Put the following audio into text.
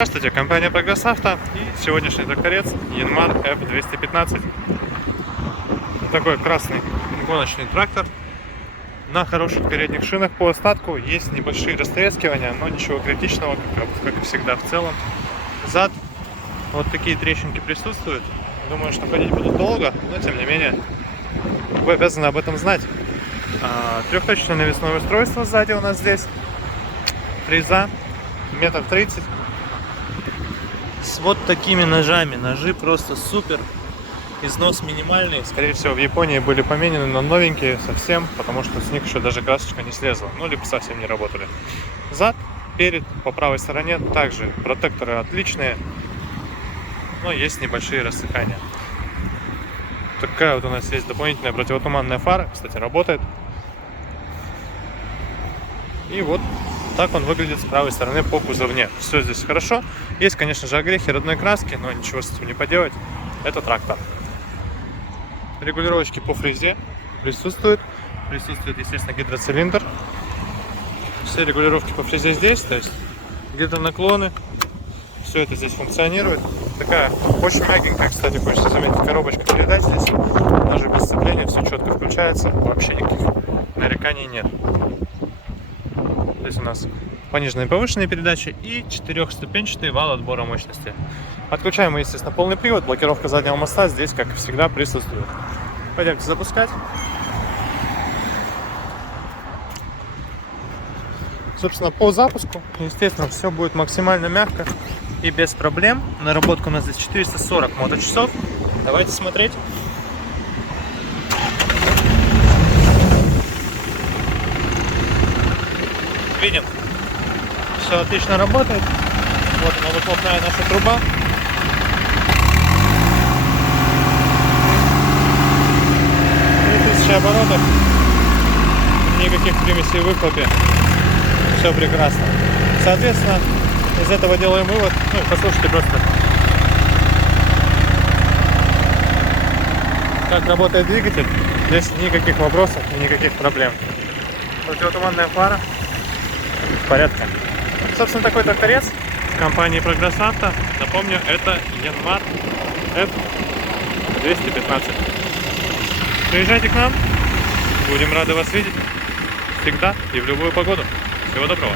Здравствуйте, компания Прогресс Авто и сегодняшний тракторец Янмар F215. Такой красный гоночный трактор на хороших передних шинах. По остатку есть небольшие растрескивания, но ничего критичного, как и всегда в целом. Зад, вот такие трещинки присутствуют. Думаю, что ходить будут долго, но тем не менее вы обязаны об этом знать. Трехточное навесное устройство сзади у нас здесь. Фреза 1,30 м. С вот такими ножами. Ножи просто супер. Износ минимальный. Скорее всего, в Японии были поменены на новенькие совсем, потому что с них еще даже красочка не слезла. Ну, либо совсем не работали. Зад, перед, по правой стороне также протекторы отличные, но есть небольшие рассыхания. Такая вот у нас есть дополнительная противотуманная фара. Кстати, работает. И вот так он выглядит с правой стороны по кузовне. Все здесь хорошо. Есть, конечно же, огрехи родной краски, но ничего с этим не поделать. Это трактор. Регулировочки по фрезе присутствуют. Присутствует, естественно, гидроцилиндр. Все регулировки по фрезе здесь, то есть гидронаклоны. Все это здесь функционирует. Такая очень мягенькая, кстати, хочется заметить, коробочка передач здесь. Даже без сцепления все четко включается. Вообще никаких нареканий нет. Здесь у нас пониженные и повышенные передачи и 4-ступенчатый вал отбора мощности. Отключаем мы, естественно, полный привод. Блокировка заднего моста здесь, как и всегда, присутствует. Пойдемте запускать. Собственно, по запуску, естественно, все будет максимально мягко и без проблем. Наработка у нас здесь 440 моточасов. Давайте смотреть. Видим, все отлично работает. Вот она, выхлопная наша труба. Оборотов, никаких примесей в выхлопе, все прекрасно. Соответственно, из этого делаем вывод. Ну, послушайте просто, как работает двигатель. Здесь никаких вопросов и никаких проблем. Противотуманная фара в порядке. Собственно, такой тракторец компании Прогресс Авто. Напомню, это Янмар F215. Приезжайте к нам, будем рады вас видеть всегда и в любую погоду. Всего доброго!